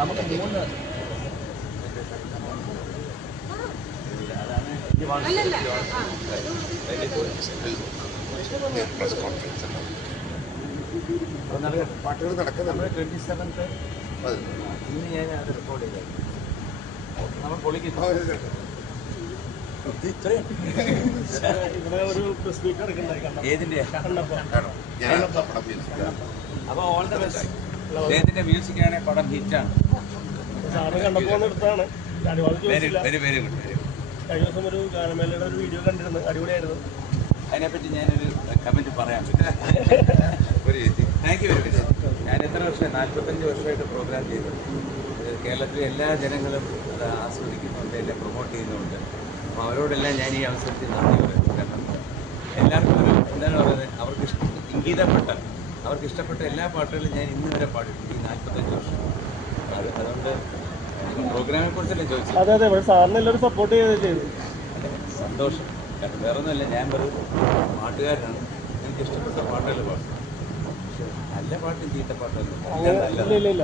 നമുക്ക് 3 press conference പാട്ടുകൾ നടക്കുന്നത് 27th ഇന്ന് ഞാൻ അത് റെക്കോർഡ് ചെയ്തത് നമ്മൾ പൊളിക്കുന്നു. ഏതിൻ്റെ അപ്പോൾ ഓൾ ദ ബെസ്റ്റ്. അദ്ദേഹത്തിൻ്റെ മ്യൂസിക്കാണെങ്കിൽ പടം ഹിറ്റാണ്. Very very very good. കഴിഞ്ഞ ദിവസം ഒരു ഗാനമേളയുടെ ഒരു വീഡിയോ കണ്ടിരുന്നു, അടിപൊളിയായിരുന്നു. അതിനെപ്പറ്റി ഞാനൊരു കമൻറ്റ് പറയാൻ പറ്റും. Thank you very much. ഞാൻ എത്ര വർഷം 45 വർഷമായിട്ട് പ്രോഗ്രാം ചെയ്തിട്ടുണ്ട്. കേരളത്തിലെ എല്ലാ ജനങ്ങളും അത് ആസ്വദിക്കുന്നുണ്ട്, എല്ലാം പ്രൊമോട്ട് ചെയ്യുന്നുണ്ട്. അപ്പോൾ അവരോടെല്ലാം ഞാൻ ഈ അവസരത്തിൽ നന്ദി പറയുന്നു. കാരണം എല്ലാവർക്കും ഒരു എന്താണ് പറയുന്നത്, അവർക്ക് ഇഷ്ടപ്പെട്ട എല്ലാ പാട്ടുകളും ഞാൻ ഇന്ന് വരെ പാടിയിട്ടുണ്ട് ഈ 45 വർഷം. അതുകൊണ്ട് പ്രോഗ്രാമിനെ കുറിച്ചല്ലേ ചോദിച്ചത്? അതെ അതെ, സാറിന് എല്ലാവരും സപ്പോർട്ട് ചെയ്തു. സന്തോഷം. കാരണം വേറെ ഒന്നുമല്ല, ഞാൻ വെറും പാട്ടുകാരനാണ്. എനിക്ക് ഇഷ്ടപ്പെട്ട പാട്ടുകൾ പാടും. പക്ഷെ നല്ല പാട്ടും ചീത്ത പാട്ടൊന്നും ഇല്ല.